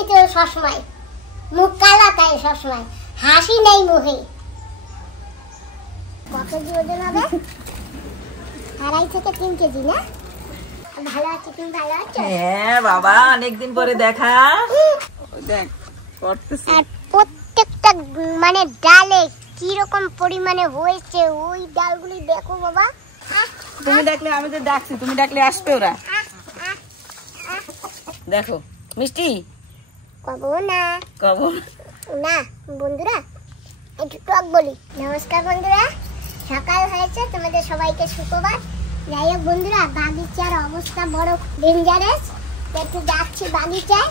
এমনিতে সবসময় মুখ কালা, তাই সবসময় হাসি নেই মুখে। কত কেজি ওজন হবে? 2.5 থেকে 3 কেজি না? ভালো আছে, তুমি ভালো আছো? হ্যাঁ বাবা, অনেকদিন পরে দেখা। দেখ করতেছি। আর প্রত্যেকটা মানে ডালে কি রকম পরিমাণে হয়েছে, ওই ডালগুলি দেখো বাবা। তুমি ডাকলে আমি তো ডাকছি, তুমি ডাকলে আসবে ওরা। দেখো মিষ্টি কব না, কব না বন্ধুরা একটু টক বলি। নমস্কার বন্ধুরা, সকাল হয়েছে, তোমাদের সবাইকে সুপ্রভাত। যাই হোক বন্ধুরা, বাগিচার অবস্থা বড় ডেঞ্জারাস। একটু যাচ্ছি বাগিচায়,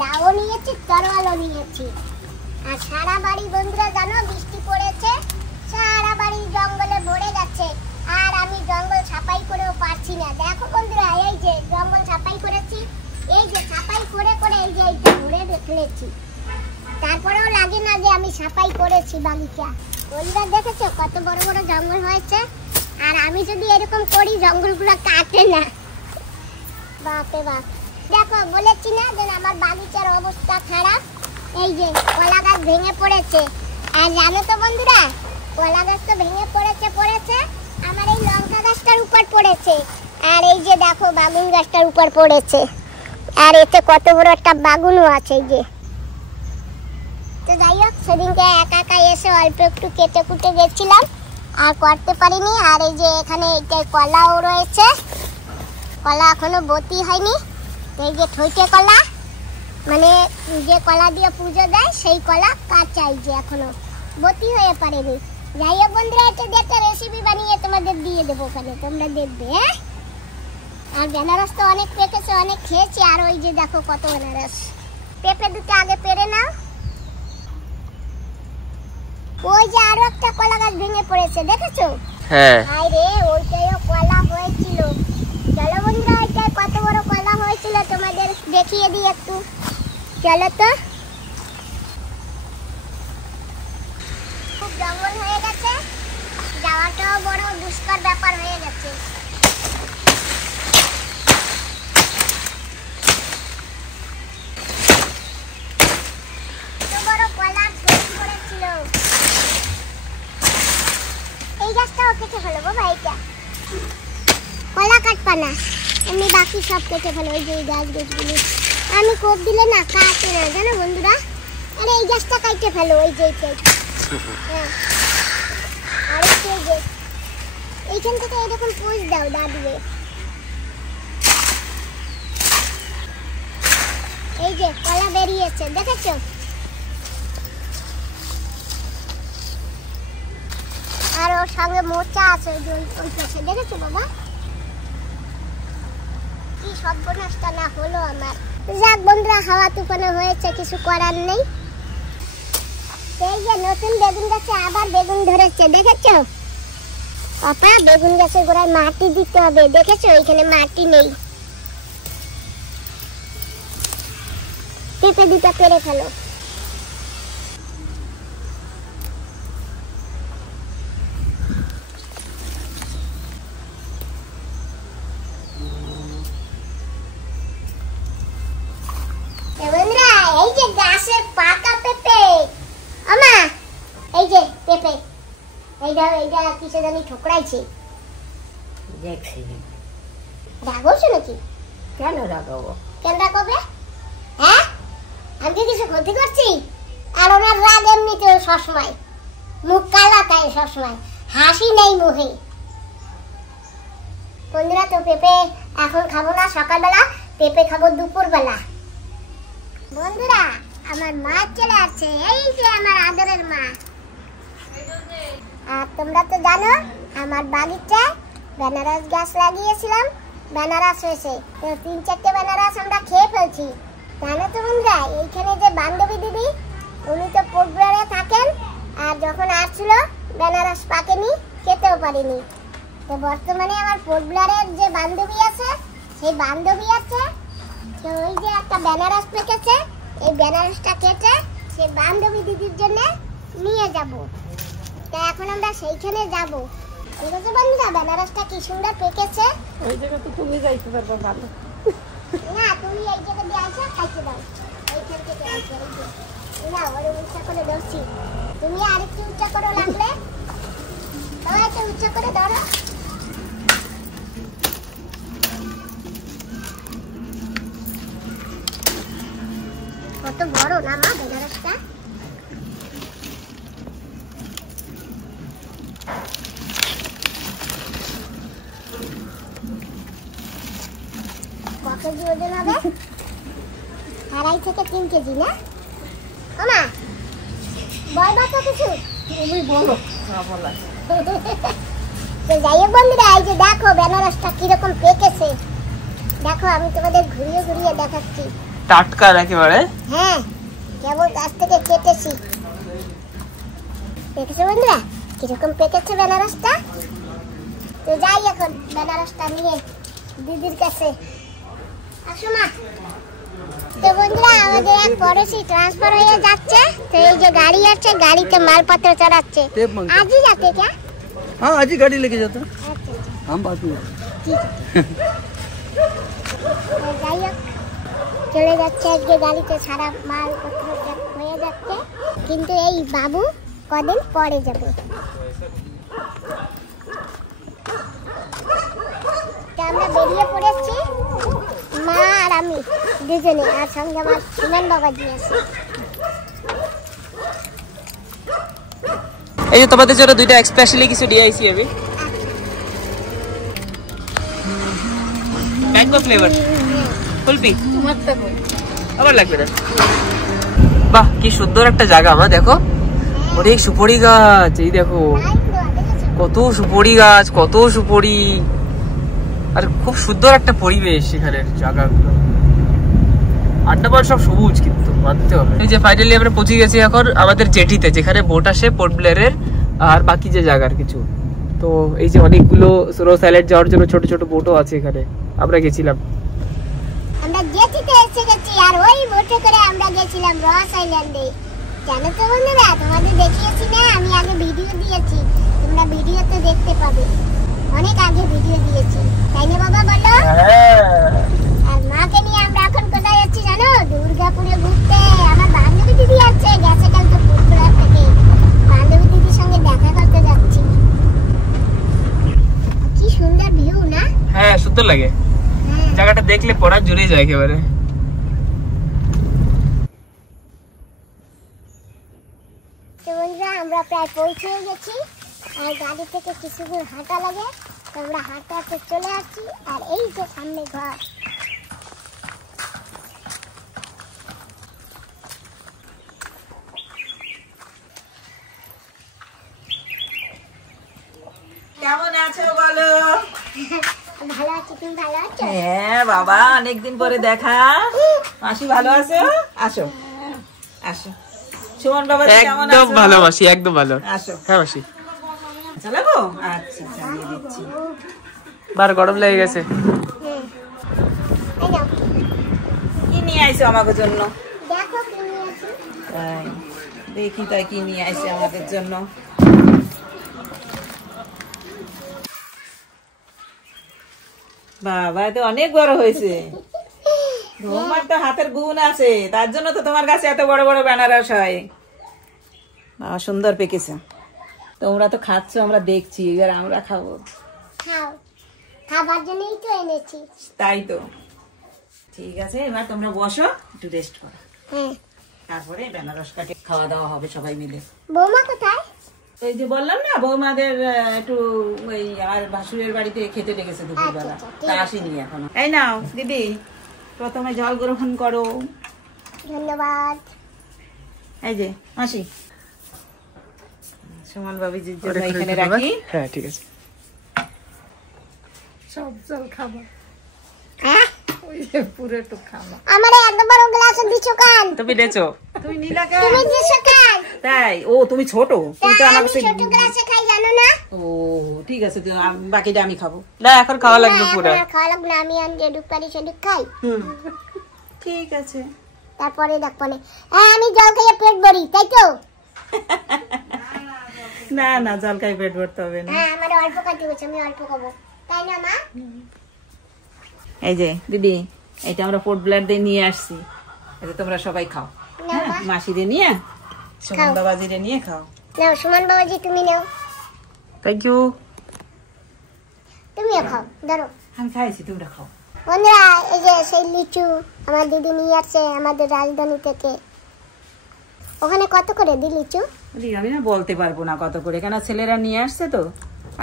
দাও নিয়েছি, তরোয়ালও নিয়েছি। আর সারা বাড়ি বন্ধুরা জানো বৃষ্টি পড়েছে, সারা বাড়ি জঙ্গলে ভরে গেছে। আর আমি জঙ্গল সাফাই করেও পারছি না। দেখো বন্ধুরা, এই যে জঙ্গল সাফাই করেছি, এই যে সাফাই করে করে এই যে এইটা ভরে ফেলেছি। তারপরেও লাগে না যে আমি সাফাই করেছি বাগিচা। বন্ধুরা দেখেছো কত বড় বড় জঙ্গল হয়েছে। আর আমি যদি এরকম করি জঙ্গলগুলো কাটে না। বাপরে বাপ, দেখো বলেছি না যে আমার বাগিচার অবস্থা খারাপ। এই যে কলা গাছ ভেঙে পড়েছে। আর জানো তো বন্ধুরা, কলা গাছ তো ভেঙে পড়েছে আমার এই লঙ্কা গাছটার উপর পড়েছে। আর এই যে দেখো বাগুন গাছটার উপর পড়েছে। আর এতে কত বড় একটা বাগুনও আছে। এই যে তো যাই হোক, সেদিনকে একা একা এসে অল্প একটু কেটে কুটে গেছিলাম, আর করতে পারিনি। আর এই যে এখানে এইটাই কলাও রয়েছে, কলা এখনো বতি হয়নি। এই যে ঠইটে কলা, মানে যে কলা দিয়ে পুজো দেয় সেই কলা কাঁচা, এই যে এখনো বতি হয়ে পারেনি। যাই হোক বন্ধুরা, এটা দিয়ে একটা রেসিপি বানিয়ে তোমাদের দিয়ে দেবো, ওখানে তোমরা দেখবে। হ্যাঁ, আর বেনারস তো অনেক পেকেছে, অনেক খেয়েছি। আর ওই যে দেখো কত বেনারস। পেঁপে দুটো আগে পেরে নাও। ওই যে আরো একটা কলা গাছ ভেঙে পড়েছে, দেখেছো? হ্যাঁ। আরে ওইটাও কলা হয়েছিল। চলো বন্ধুরা, ওইটাই কত বড় কলা হয়েছিল তোমাদের দেখিয়ে দিই একটু। চলো তো। খুব জঙ্গল হয়ে গেছে, যাওয়াটাও বড় দুষ্কর ব্যাপার হয়ে গেছে। কত বড় কলা পড়েছিল। এই গাছটাও কেটে ফেলো বাবা, এইটা কলা কাটবা না, এমনি বাকি সব কেটে ফেলো। ওই যে এই গাছগুলি আমি কোপ দিলে না কাটে না, জানো বন্ধুরা। আরে এই গাছটা কাটে ফেলো, ওই যে হ্যাঁ। আর এই যে এইখান থেকে এরকম পুষ দাও দা দিয়ে। এই যে কলা বেরিয়েছে, দেখেছো? আর ওর সঙ্গে মোচা আছে, ওই পাশে দেখেছো বাবা? কি সর্বনাশটা না হলো আমার। যাক বন্ধুরা, হাওয়া তুফানে হয়েছে, কিছু করার নেই। এই যে নতুন বেগুন গাছে আবার বেগুন ধরেছে, দেখেছো? পাপা, বেগুন গাছের গোড়ায় মাটি দিতে হবে, দেখেছো? এখানে মাটি নেই। পেঁপে দুটা পেরে ফেলো। এই যে গাছে পাকা পেঁপে, আমা এই যে পেঁপে, এইটা কিসে জানি ঠোকরাইছে। দেখছি। রাগছো নাকি? কেন রাগাবো? কেন রাগবে? হ্যাঁ, আমি কি কিছু ক্ষতি করছি? আর ওনার রাগ এমনিতে সবসময় মুখ কালা, তাই সবসময় হাসি নেই মুখে। বন্ধুরা, তো পেঁপে এখন খাবো না সকালবেলা, পেঁপে খাবো দুপুরবেলা। বন্ধুরা, আমার মা চলে আসছে, এই যে আমার আদরের মা। আর তোমরা তো জানো আমার বাগিচায় বেনারস গাছ লাগিয়েছিলাম, বেনারস হয়েছে। 3-4টে বেনারস আমরা খেয়ে ফেলছি। জানো তো বন্ধুরা, এইখানে যে বান্ধবী দিদি, উনি তো পোড়গ্রামে থাকেন। আর যখন আসছিল বেনারস পাকেনি, খেতেও পারিনি। তো বর্তমানে আমার পোড়গ্রামের যে বান্ধবী আছে, সেই বান্ধবী আছে, তো ওই যে একটা বেনারস পেকেছে, এই বেনারসটা কেটে সেই বান্ধবী দিদির জন্য নিয়ে যাব। তা এখন আমরা সেইখানে যাব। দেখেছো বন্ধুরা, বেনারসটা কি সুন্দর পেকেছে। ওই জায়গা তো তুমি যাইতে পারবো ভালো। না, তুমি এই জায়গা দিয়ে আইসা খাইতে দাও, এইখান থেকে করে ধরছি, তুমি আরেকটু উঁচা করো, লাগলে তবে একটু উঁচা করে ধরো। কত বড় না মা বেনারসটা। ক কেজি ওজন হবে? 2.5 থেকে 3 কেজি না? ওমা বলবা তো কিছু? তুমি বলো। হ্যাঁ বলা। তো যাই হোক বন্ধুরা, এই যে দেখো বেনারসটা কিরকম পেকেছে। দেখো আমি তোমাদের ঘুরিয়ে ঘুরিয়ে দেখাচ্ছি। টাটকা একেবারে। হ্যাঁ, কেবল গাছ থেকে কেটেছি। দেখেছো বন্ধুরা কিরকম পেকেছে বেনারসটা? তো যাই এখন বেনারসটা নিয়ে দিদির কাছে। আসো মা। তো বন্ধুরা আমাদের এক পড়োশি ট্রান্সফার হয়ে যাচ্ছে, তো এই যে গাড়ি আছে, গাড়িতে মালপত্র চড়াচ্ছে। আজই যাতে क्या? हाँ आज ही गाड़ी लेके जाता है। আচ্ছা हम बात में ঠিক যাই হোক চলে যাচ্ছে আজকে গাড়িতে, সারা মালপত্র হয়ে যাচ্ছে, কিন্তু এই বাবু কদিন পরে যাবে। আমরা বেরিয়ে পড়েছি, মা আর আমি দুজনে, আর সঙ্গে আমার সুমন বাবাজি আছে। এই যে তোমাদের জন্য দুইটা স্পেশালি কিছু দিয়ে আইছি আমি, ম্যাঙ্গো ফ্লেভার কুলফি। আবার লাগবে না? বাহ কি সুন্দর একটা জায়গা মা, দেখো অনেক সুপারি গাছ, এই দেখো কত সুপারি গাছ, কত সুপারি, আর খুব সুন্দর একটা পরিবেশ এখানের জায়গাগুলো। আন্ডামান সব সবুজ, কিন্তু মানতে হবে। এই যে ফাইনালি আমরা পৌঁছে গেছি এখন আমাদের জেটিতে, যেখানে বোট আসে পোর্ট ব্লেয়ারের আর বাকি যে জায়গার কিছু। তো এই যে অনেকগুলো রোজ আইল্যান্ড যাওয়ার জন্য ছোট ছোট বোটও আছে এখানে, আমরা গেছিলাম। আমরা জেটিতে এসে গেছি, আর ওই বোটে করে আমরা গেছিলাম রস আইল্যান্ডে। জানো তো বন্ধুরা, তোমাদের দেখিয়েছি না, আমি আগে ভিডিও দিয়েছি, তোমরা ভিডিওতে দেখতে পাবে, অনেক আগে ভিডিও দিয়েছি, তাই না বাবা বলো? আর মাকে নিয়ে আমরা এখন কোথায় যাচ্ছি জানো? দুর্গাপুরে ঘুরতে। আমার বান্ধবী দিদি আছে, গেছে কালকে ফুটবলার থেকে, বান্ধবী দিদির সঙ্গে দেখা করতে যাচ্ছি। কি সুন্দর ভিউ না? হ্যাঁ সুন্দর লাগে, জায়গাটা দেখলে পড়া জুড়ে যায় একেবারে। তো বন্ধুরা আমরা প্রায় পৌঁছে গেছি, আর গাড়ি থেকে কিছু দূর হাঁটা লাগে, তো আমরা হাঁটতে হাঁটতে চলে আসছি, আর এই যে সামনে ঘর। কেমন আছো বলো? ভালো আছি, তুমি ভালো আছো? হ্যাঁ বাবা, অনেকদিন পরে দেখা। মাসি ভালো আছো? আসো আসো। সুমন বাবা কেমন আছো? একদম ভালো মাসি, একদম ভালো। আসো। হ্যাঁ মাসি। চালাবো? আচ্ছা চালিয়ে দিচ্ছি। বার গরম লেগে গেছে। এই নাও, কি নিয়ে আইছো আমাদের জন্য? দেখো কি নিয়ে আছি। তাই দেখি তাই কি নিয়ে আইছে আমাদের জন্য। বাবা তো অনেক বড় হয়েছে, তোমার তো হাতের গুণ আছে, তার জন্য তো তোমার কাছে এত বড় বড় বেনারস হয়। বাবা সুন্দর পেকেছে, তোমরা তো খাচ্ছ, আমরা দেখছি, এবার আমরা খাবো। খাও, খাবার জন্যই তো এনেছি। তাই তো, ঠিক আছে, এবার তোমরা বসো, একটু রেস্ট করো, হ্যাঁ। তারপরে বেনারস কাটে খাওয়া দাওয়া হবে সবাই মিলে। বৌমা কোথায়? এই যে বললাম না, বৌমাদের একটু ওই আমার ভাসুরের বাড়িতে খেতে ডেকেছে দুপুরবেলা, আচ্ছা, ঠিক তা আসেনি এখনো। এই নাও দিদি, প্রথমে জল গ্রহণ করো। ধন্যবাদ। এই যে মাসি, সুমন বাবিজির জন্য এখানে রাখি। হ্যাঁ ঠিক আছে। সব জল খাবো, হ্যাঁ, পুরো একটু খাবো। আমারে এত বড় গ্লাসে দিছো কেন? তুমি ডেছো, তুমি নীলা কেন? তুমি দিছো কেন? তাই ও তুমি ছোট, তুমি তো আমার আমি কাছে। ছোট গ্লাসে খাই জানো না? ও ঠিক আছে, তো বাকিটা আমি খাবো। না এখন খাওয়া লাগবে না, পুরো। এখন আর খাওয়া লাগবে না, আমি যেটুক পারি সেটুক খাই, ঠিক আছে। তারপরে দেখবো না। হ্যাঁ আমি জল খাইয়ে পেট ভরি, তাই তো? না না, জল খাই পেট ভরতে হবে না। হ্যাঁ আমার অল্প খাইতে হচ্ছে, আমি অল্প খাবো, তাই না মা? এই যে দিদি, এটা আমরা পোর্ট ব্লেয়ার দিয়ে নিয়ে আসছি, এটা তোমরা সবাই খাও। না, হ্যাঁ, মা। মাসি দিয়ে নিয়ে সুমন বাবাজিরে নিয়ে খাও। নাও সুমন বাবাজি, তুমি নাও, থ্যাংক ইউ। তুমিও খাও, ধরো। আমি খাইছি, তোমরা খাও। বন্ধুরা, এই যে সেই লিচু আমার দিদি নিয়ে আসছে আমাদের রাজধানী থেকে। ওখানে কত করে দি লিচু? আমি না বলতে পারবো না কত করে, কেন ছেলেরা নিয়ে আসছে তো।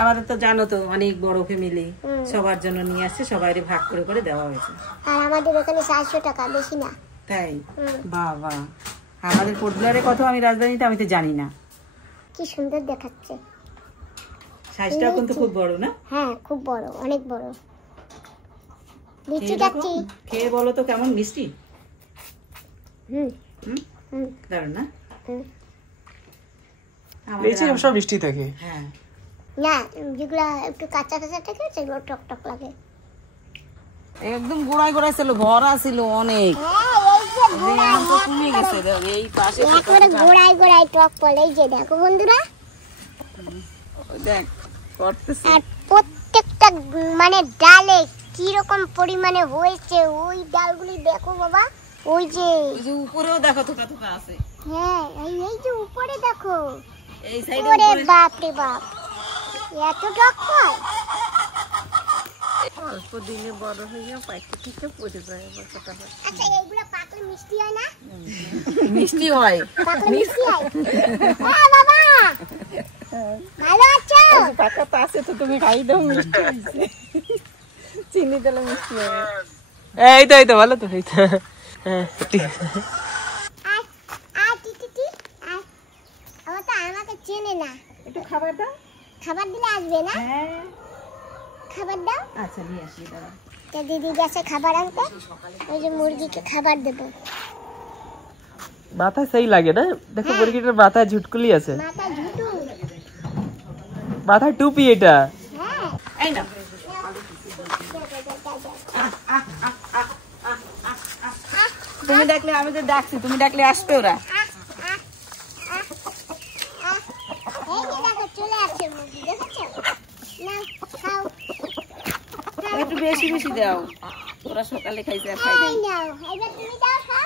আমাদের তো জানো তো অনেক বড় ফ্যামিলি, সবার জন্য নিয়ে আসছে, সবাই ভাগ করে করে দেওয়া হয়েছে। আর আমাদের এখানে 400 টাকা, বেশি না। তাই? বাবা, আমাদের পটুয়ারে কত আমি রাজধানীতে আমি তো জানি না। কি সুন্দর দেখাচ্ছে। সাইজটাও কিন্তু খুব বড় না? হ্যাঁ, খুব বড়, অনেক বড়। লিচু খেয়ে দেখো, খাচ্ছি। খেয়ে বলো তো কেমন মিষ্টি? হুম হুম, হুম দারুণ না? হুম। লিচি সব মিষ্টি থাকে। হ্যাঁ, না, যেগুলা একটু কাঁচা কাঁচা থাকে সেগুলো টক টক লাগে। একদম গোড়ায় গোড়ায় ছিল, ভরা ছিল অনেক। হ্যাঁ, এই যে গোড়ায়, এখন তো কমে গেছে, এই পাশে একবারে গোড়ায় গোড়ায় টক পড়ে। এই যে দেখো বন্ধুরা, দেখ করতেছে। আর প্রত্যেকটা মানে ডালে কি রকম পরিমাণে হয়েছে, ওই ডালগুলি দেখো বাবা। ওই যে ওই যে উপরেও দেখো থোকা থোকা আছে। হ্যাঁ, এই যে উপরে দেখো। এই সাইডে ওরে বাপ রে বাপ, এত টক ফল। অল্প দিনে বড় হয়ে পাইতে থেকে পড়ে যায়। আচ্ছা, এইগুলা পাকলে মিষ্টি হয় না? মিষ্টি হয়, পাকলে মিষ্টি হয়? হ্যাঁ বাবা, ভালো আছো? পাকা তো আছে তো, তুমি খাই দাও, মিষ্টি হয়েছে। চিনি দিলে মিষ্টি হবে। এই তো ভালো তো, এই তো। হ্যাঁ, ঠিক আছে। টি ও তো আমাকে চেনে না। একটু খাবার দাও। খাবার দিলে আসবে না? হ্যাঁ, খাবার দাও। আচ্ছা নিয়ে আসি দাঁড়া। তো দিদি গেছে খাবার আনতে, ওই যে মুরগিকে খাবার দেবো। মাথা সেই লাগে না? দেখো মুরগিটার মাথায় ঝুটকুলি আছে, মাথা ঝুটু। মাথায় টুপি এটা। হ্যাঁ, এই না, তুমি ডাকলে আমি তো ডাকছি, তুমি ডাকলে আসবে ওরা। এই যে দেখো চলে আসছে মুরগি, দেখেছো? না, খাও। একটু বেশি বেশি দাও, ওরা সকালে খাইছে আর খাই নাই। এই নাও, এবার তুমি দাও খাও।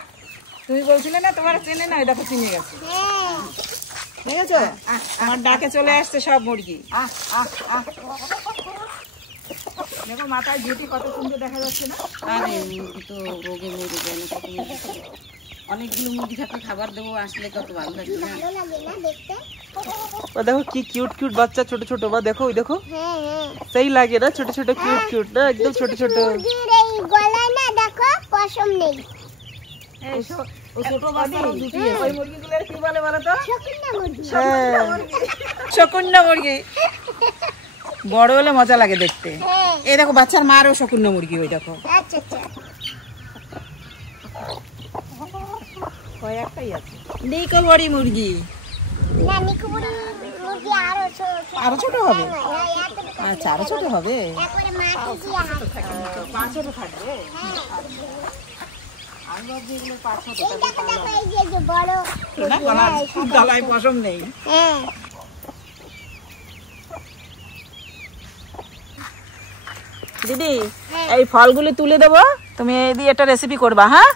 তুমি বলছিলে না তোমার চেনে না, দেখো চিনে গেছে। হ্যাঁ, দেখেছো আমার ডাকে চলে আসছে সব মুরগি। দেখো মাথায় ঝুটি কত সুন্দর দেখা যাচ্ছে না? আরে মুরগি তো রোগে মরে যায় না, কত মুরগি থাকে। অনেকগুলো মুরগি থাকলে খাবার দেবো, আসলে কত ভালো লাগবে না? ভালো লাগে না দেখতে? ও দেখো কি কিউট কিউট বাচ্চা, ছোট ছোট। বা দেখো, ওই দেখো, হ্যাঁ হ্যাঁ, সেই লাগে না? ছোট ছোট কিউট কিউট না, একদম ছোট ছোট। মুরগির এই গলায় না দেখো পশম নেই। এই ওই ছোট বাচ্চারও দুটি আছে। ওই মুরগিগুলোর কি বলে বলো তো? শকুন্না মুরগি। হ্যাঁ, শকুন্না মুরগি। বড় হলে মজা লাগে দেখতে। হ্যাঁ, এই দেখো বাচ্চার মারও শকুন্না মুরগি, ওই দেখো আচ্ছা আচ্ছা। কয়েকটাই আছে। দেখো বড়ি মুরগি, না, নিকুবুরি মুরগি আরো ছোট। আরো ছোট হবে? হ্যাঁ, এতটুকু। আচ্ছা, আরো ছোট হবে। একবারে মাটি দিয়ে হাত। পা ছোট থাকবে। হ্যাঁ, আমি ভাবছি এগুলো পা ছোট। এই দেখো দেখো, এই যে বড় মুরগি, গলায় হ্যাঁ, এই সাদা। গলায় পশম নেই। হ্যাঁ, দিদি এই ফলগুলি তুলে দেবো, তুমি এই দিয়ে একটা রেসিপি করবা। হ্যাঁ,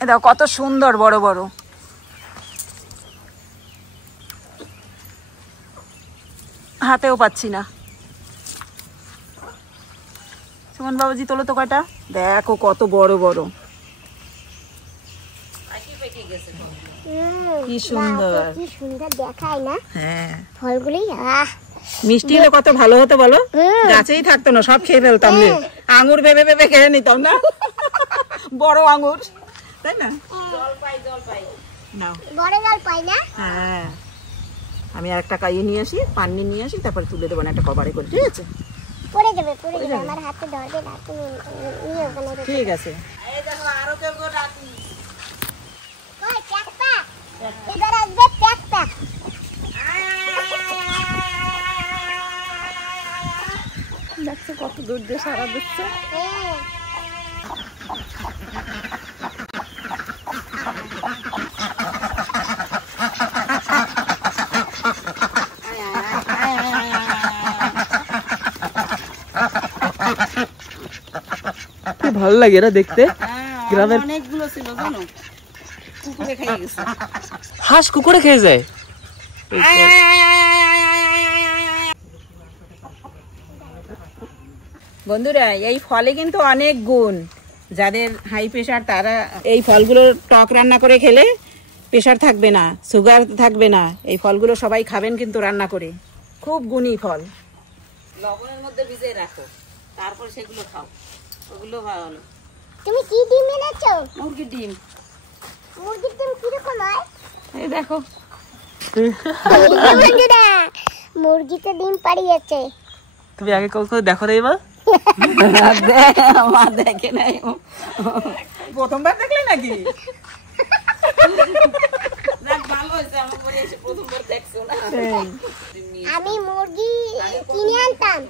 এই দেখো কত সুন্দর বড় বড়। হাতেও পাচ্ছি না। সুমন বাবাজি তোলো তো কয়টা, দেখো কত বড় বড়। কি সুন্দর। বাহ, কি সুন্দর দেখায় না হ্যাঁ, ফলগুলি। মিষ্টি হলে কত ভালো হতো বলো? গাছেই থাকতো না, সব খেয়ে ফেলতাম। আঙুর ভেবে ভেবে খেয়ে নিতাম না, বড় আঙুর, তাই না? নাও। বড় জল পাই না? হ্যাঁ, আমি আর একটা কাইয়ে নিয়ে আসি, পানি নিয়ে আসি, তারপরে তুলে দেবো না একটা কভারে করে, ঠিক আছে? পড়ে যাবে পড়ে যাবে, আমার হাতে ধরবে না, তুমি নিয়ে ওখানে রেখে ঠিক আছে। কই প্যাক প্যাক, এবার আসবে প্যাক প্যাক। দেখছো কত দূর দিয়ে সারা দিচ্ছে। হ্যাঁ, কি ভালো লাগে না দেখতে। গ্রামের অনেকগুলো ছিল জানো, কুকুরে খেয়ে গেছে। হাঁস কুকুরে খেয়ে যায়? বন্ধুরা এই ফলে কিন্তু অনেক গুণ, যাদের হাই প্রেশার তারা এই ফলগুলো টক রান্না করে খেলে প্রেশার থাকবে না, সুগার থাকবে না। এই ফলগুলো সবাই খাবেন কিন্তু রান্না করে, খুব গুণী ফল। লবণের মধ্যে ভিজিয়ে রাখো, তারপর সেগুলো খাও, ওগুলো ভালো। তুমি কি ডিম এনেছো? মুরগির ডিম। মুরগির ডিম কিরকম হয়? এই দেখো বন্ধুরা, মুরগিতে ডিম পাড়িয়েছে। তুমি আগে কখনো দেখো নাই মা? মা দেখে নাই, প্রথমবার দেখলে নাকি? আমি মুরগি কিনে আনতাম,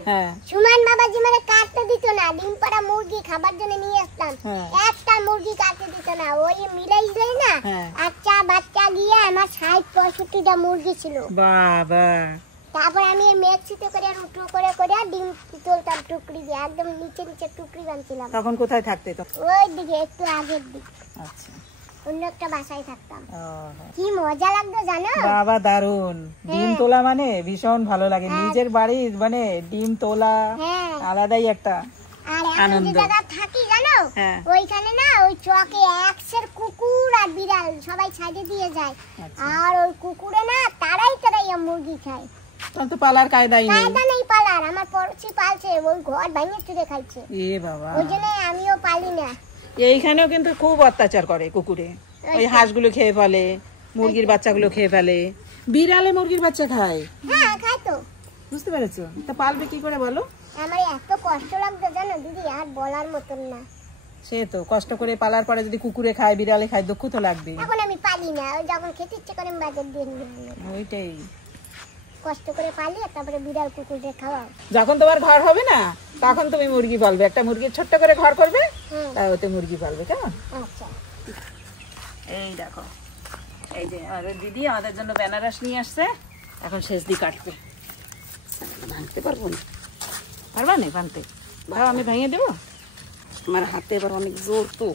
সুমান বাবাজি মানে কাটতে দিত না, ডিম পাড়া মুরগি খাবার জন্য নিয়ে আসতাম, একটা মুরগি কাটতে দিত না, ওই মিলাই দেয় না, আচ্ছা বাচ্চা গিয়ে আমার 60-65টা মুরগি ছিল। বাবা, তারপর আমি মেক্সিতে করে রুটো করে করে ডিম তুলতাম টুকরি দিয়ে, একদম নিচে নিচে টুকরি বানছিলাম। তখন কোথায় থাকতে? ওই দিকে একটু আগের দিকে, আচ্ছা, অন্য একটা বাসায় থাকতাম। কি মজা লাগতো জানো? বাবা দারুন। ডিম তোলা মানে ভীষণ ভালো লাগে, নিজের বাড়ির মানে ডিম তোলা আলাদাই একটা আনন্দ। জায়গা থাকি জানো, ওইখানে না ওই চকে একশের কুকুর আর বিড়াল সবাই ছাড়ে দিয়ে যায়, আর ওই কুকুরে না তারাই মুরগি খায়। তো পালার কায়দাই নেই। কায়দা নেই পালার, আমার পড়ছি পালছে, ওই ঘর ভাঙিয়ে চুরে খাইছে। এ বাবা, ওই জন্য আমিও পালি না। এইখানেও কিন্তু খুব অত্যাচার করে কুকুরে, ওই হাঁসগুলো খেয়ে ফেলে, মুরগির বাচ্চাগুলো খেয়ে ফেলে, বিড়ালে মুরগির বাচ্চা খায়। হ্যাঁ খায় তো। বুঝতে পেরেছো? তা পালবে কি করে বলো? আমার এত কষ্ট লাগতো জানো দিদি, আর বলার মতন না। সে তো কষ্ট করে পালার পরে যদি কুকুরে খায় বিড়ালে খায়, দুঃখ তো লাগবে। এখন আমি পালি না, ওই যখন খেতে ইচ্ছে করে আমি বাজার দিয়ে নিয়ে আসি। ওইটাই, কষ্ট করে পালি আর তারপরে বিড়াল কুকুরকে খাওয়াও। যখন তোমার ঘর হবে না তখন তুমি মুরগি পালবে, একটা মুরগির ছোট্ট করে ঘর করবে, তাই ওতে মুরগি পালবে, কেমন? আচ্ছা, এই দেখো, এই যে আমাদের দিদি আমাদের জন্য বেনারস নিয়ে আসছে, এখন শেষ দিয়ে কাটবে। ভাঙতে পারবো না, পারবা না ভাঙতে? ভাও আমি ভেঙে দেবো, আমার হাতে এবার অনেক জোর তো।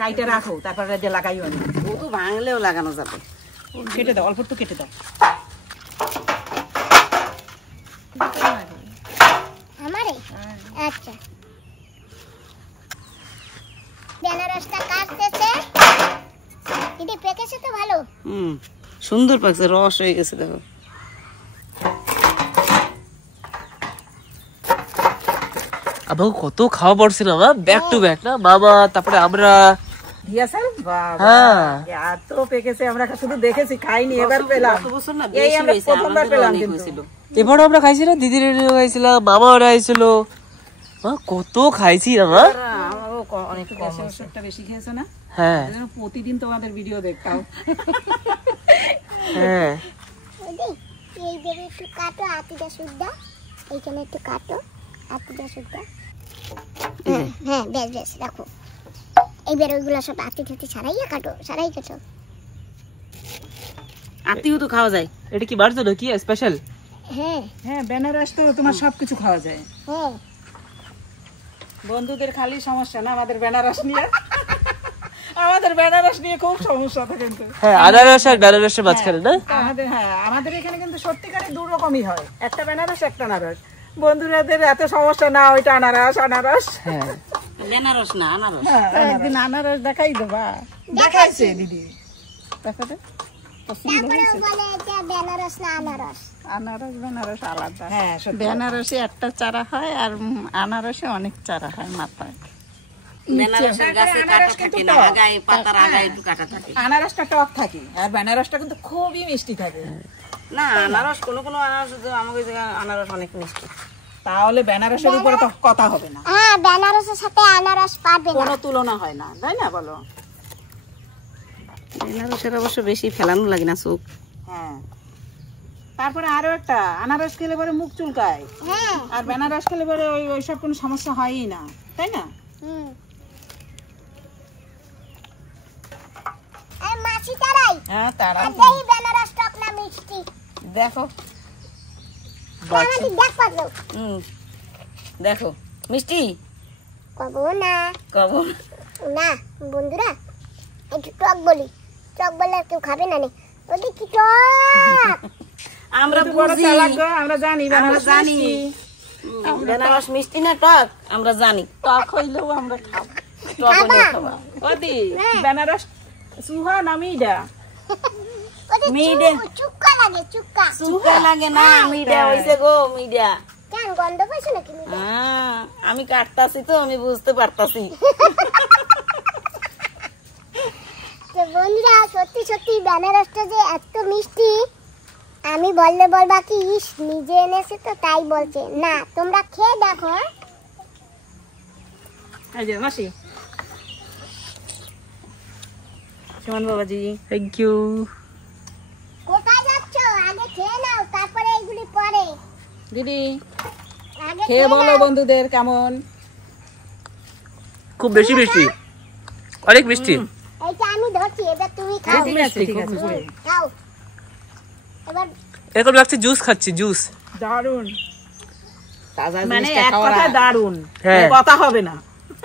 কাইটে রাখো, তারপরে লাগাইও না, ও তো ভাঙলেও লাগানো যাবে। কেটে দাও, অল্প একটু কেটে দাও। আমারে আচ্ছা, বেনারসটা কাটতেছে। দিদি পেকেছে তো ভালো? সুন্দর পাকছে, রস হয়ে গেছে দেখো। আমাকে কত খাওয়া পড়ছে না মা, ব্যাক টু ব্যাক না, মামা তারপরে আমরা। এত পেকেছে, আমরা শুধু দেখেছি, খাইনি, এবার পেলাম। এই আমরা প্রথমবার পেলাম, কিন্তু এবারও আমরা খাইছি না, দিদির খাইছিলাম, মামা ওরা খাইছিল, কত খাইছি না মা। অনেক বেশি খেয়েছো না? হ্যাঁ, প্রতিদিন তোমাদের ভিডিও দেখতাম। হ্যাঁ, এইভাবে একটু কাটো, আতিটা সুদ্ধা এইখানে একটু কাটো, আতিটা সুদ্ধা। হ্যাঁ বেশ বেশ রাখো। এইবার ওইগুলো সব আতি ঠাতি ছাড়াইয়া কাটো, ছাড়াই কাটো। আতিও তো খাওয়া যায়। এটা কি বার জন্য কি স্পেশাল? হ্যাঁ হ্যাঁ, বেনারস তো তোমার সবকিছু খাওয়া যায়। হ্যাঁ, বন্ধুদের খালি সমস্যা না, আমাদের বেনারস নিয়ে আমাদের বেনারস নিয়ে খুব সমস্যা থাকে কিন্তু। হ্যাঁ, আনারস আর বেনারসের মাঝখানে না? আমাদের এখানে কিন্তু সত্যিকারের দু রকমই হয়, একটা বেনারস একটা আনারস। বন্ধুরাদের এত সমস্যা না, ওইটা আনারস আনারস। হ্যাঁ, বেনারস না আনারস। একদিন আনারস দেখাই দেবা, দেখাইছে দিদি, দেখাতে তারপরে বলে এটা বেনারস না আনারস। আনারস বেনারস আলাদা। হ্যাঁ, বেনারসে একটা চারা হয় আর আনারসে অনেক চারা হয় মাথায়। আনারসটা টক থাকে আর বেনারসটা কিন্তু খুবই মিষ্টি থাকে। না, আনারস কোনো কোনো আনারস, আমাদের আনারস অনেক মিষ্টি। তাহলে বেনারসের উপরে তো কথা হবে না। হ্যাঁ, বেনারসের সাথে আনারস পাবে না, কোনো তুলনা হয় না, তাই না বলো? বেনারসের অবশ্য বেশি ফেলানো লাগে না চোখ। হ্যাঁ, তারপরে আরো একটা, আনারস খেলে পরে মুখ চুলকায়, আর বেনারস খেলে পরে ওইসব কোনো সমস্যা হয়ই না, তাই না? মাছি তারাই। হ্যাঁ, তারাই। দেই বেনারস টক না মিষ্টি দেখো, আমাকে দেখ পারলো। দেখো মিষ্টি, কব না কব না বন্ধুরা, একটু টক বলি। টক বললে কেউ খাবে না নে, ওদের কি টক। আমরা বড় চালাক গো, আমরা জানি, আমরা জানি বেনারস মিষ্টি না টক, আমরা জানি। টক হইলেও আমরা খাবো, টক হইলেও খাবো। ওদি বেনারস সুহা না মিডা? মিডা চুক্কা লাগে, চুক্কা সুহা লাগে না, মিডা হইছে গো, মিডা। কেন গন্ধ পাইছো নাকি? আমি কাটতাছি তো, আমি বুঝতে পারতাছি। তো বন্ধুরা, সত্যি সত্যি বেনারসটা যে এত মিষ্টি, আমি বললে বলবা কি ইস নিজে এনেছে তো তাই বলছে না, তোমরা খেয়ে দেখো। এই যে মাসি, সুমন বাবাজি, থ্যাংক ইউ। কোথায় যাচ্ছ? আগে খেয়ে নাও, তারপরে এইগুলি পরে। দিদি আগে খেয়ে বলো বন্ধুদের কেমন। খুব বেশি মিষ্টি, অনেক মিষ্টি। এইটা আমি ধরছি, এবার তুমি খাও। ঠিক আছে, ঠিক আছে, খাও এবার। এরকম লাগছে জুস খাচ্ছি, জুস। দারুন, মানে এক কথা দারুন, হ্যাঁ। কথা হবে না।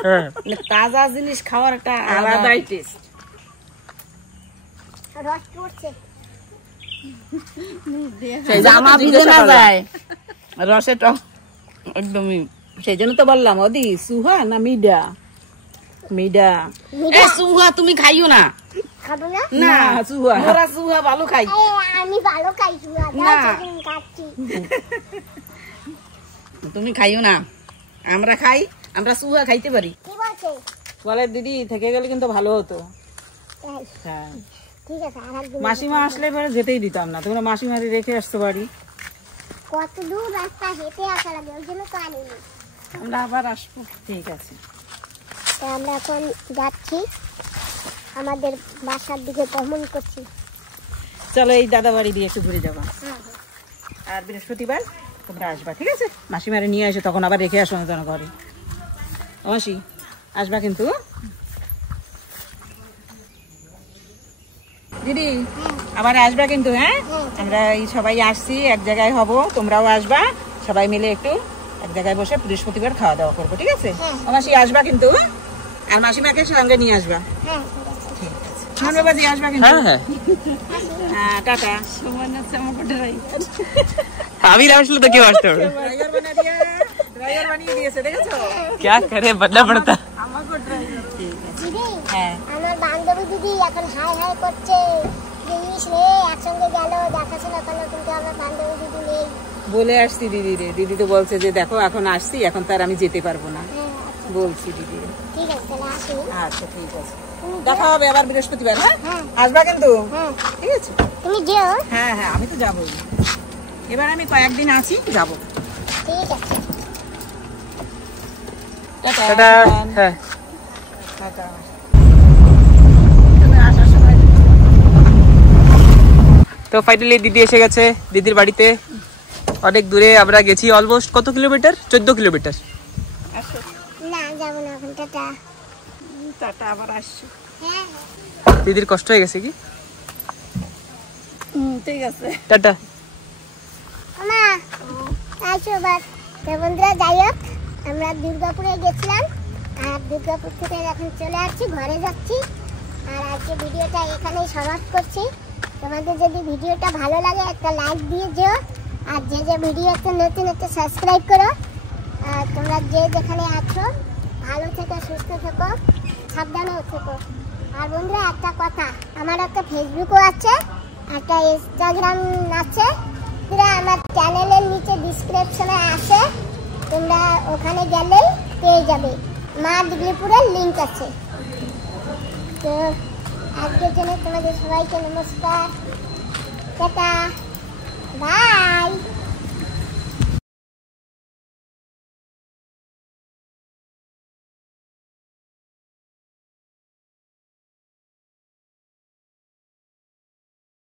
হ্যাঁ, তাজা জিনিস খাওয়ার একটা আলাদাই টেস্ট। রস পড়ছে। জামা ভিজে না যায় রসে টক একদমই। সেই জন্য তো বললাম ওদি সুহা না মিডা? মিডা। এ সুহা তুমি খাইও না। খাবো না? না সুহা, ওরা সুহা ভালো খাই। আমি ভালো খাই সুহা, না। খাচ্ছি। তুমি খাইও না, আমরা খাই, আমরা সুহা খাইতে পারি। কি বলছে? বলে দিদি থেকে গেলে কিন্তু ভালো হতো। এই, হ্যাঁ, ঠিক আছে, আর একদিন। মাসিমা আসলে পরে যেতেই দিতাম না, তোমরা মাসিমারি রেখে আসতে পারি। কত দূর রাস্তা হেঁটে আসা লাগে, ওই জন্য তো আনিনি। আমরা আবার আসবো। ঠিক আছে, তো আমরা এখন যাচ্ছি, আমাদের বাসার দিকে ভ্রমণ করছি। চলো এই দাদা বাড়ি দিয়ে একটু ঘুরে যাবা। আর বৃহস্পতিবার তোমরা আসবা, ঠিক আছে? মাসিমারে নিয়ে এসে তখন আবার রেখে আসো না যেন ঘরে। মাসি আসবা কিন্তু। দিদি আবার আসবা কিন্তু, হ্যাঁ? আমরা এই সবাই আসছি, এক জায়গায় হব, তোমরাও আসবা, সবাই মিলে একটু এক জায়গায় বসে বৃহস্পতিবার খাওয়া দাওয়া করবো, ঠিক আছে? মাসি আসবা কিন্তু, আর মাসিমাকে সঙ্গে নিয়ে আসবা। হ্যাঁ, ঠিক আছে, ধন্যবাদী, আসবা কিন্তু। হ্যাঁ হ্যাঁ, হ্যাঁ, টাটা। আমি না আসলে তো কেউ আসতে পারবে। ড্রাইভার বানিয়ে দিয়েছে, দেখেছো? क्या करे, बनना पड़ता। দিদি, হ্যাঁ, আমার বান্ধবী দিদি এখন হাই হাই করছে যে ইস রে একসঙ্গে গেল, দেখাশোনা করলো, কিন্তু আমার বান্ধবী দিদি নেই। বলে আসছি দিদি রে, দিদি তো বলছে যে দেখো এখন আসছি, এখন তার আমি যেতে পারবো না, হ্যাঁ, বলছি দিদি। ঠিক আছে, তাহলে আসি। আচ্ছা ঠিক আছে, দেখা হবে আবার বৃহস্পতিবার, হ্যাঁ? হ্যাঁ। আসবা কিন্তু, হ্যাঁ, ঠিক আছে? তুমি যেও। হ্যাঁ হ্যাঁ, আমি তো যাবোই, এবার আমি কয়েকদিন আছি, যাবো। ঠিক আছে। টাটা। টাটা। হ্যাঁ, টাটা। তুমি আসার সময় তো ফাইনালি দিদি এসে গেছে দিদির বাড়িতে। অনেক দূরে আমরা গেছি, অলমোস্ট কত কিলোমিটার? 14 কিলোমিটার। আসো। না, যাবো না এখন, টাটা। টাটা, আবার আসছো। হ্যাঁ, দিদির কষ্ট হয়ে গেছে কি? ঠিক আছে। টাটা। মা আসো এবার। তো বন্ধুরা, যাই হোক, আমরা দুর্গাপুরে গেছিলাম, আর দুর্গাপুর থেকে এখন চলে আসছি, ঘরে যাচ্ছি। আর আজকে ভিডিওটা এখানেই সমাপ্ত করছি। তোমাদের যদি ভিডিওটা ভালো লাগে একটা লাইক দিয়ে যেও, আর যে যে ভিডিওতে নতুন একটা সাবস্ক্রাইব করো। আর তোমরা যে যেখানে আছো ভালো থেকো, সুস্থ থেকো, সাবধানেও থেকো। আর বন্ধুরা একটা কথা, আমার একটা ফেসবুকও আছে, একটা ইনস্টাগ্রাম আছে, তোমরা আমার চ্যানেলের নিচে ডিসক্রিপশনে আছে, তোমরা ওখানে গেলেই পেয়ে যাবে, মা দিগলিপুরের লিংক আছে। তো আজকের জন্য তোমাদের সবাইকে নমস্কার, টাটা, বাই।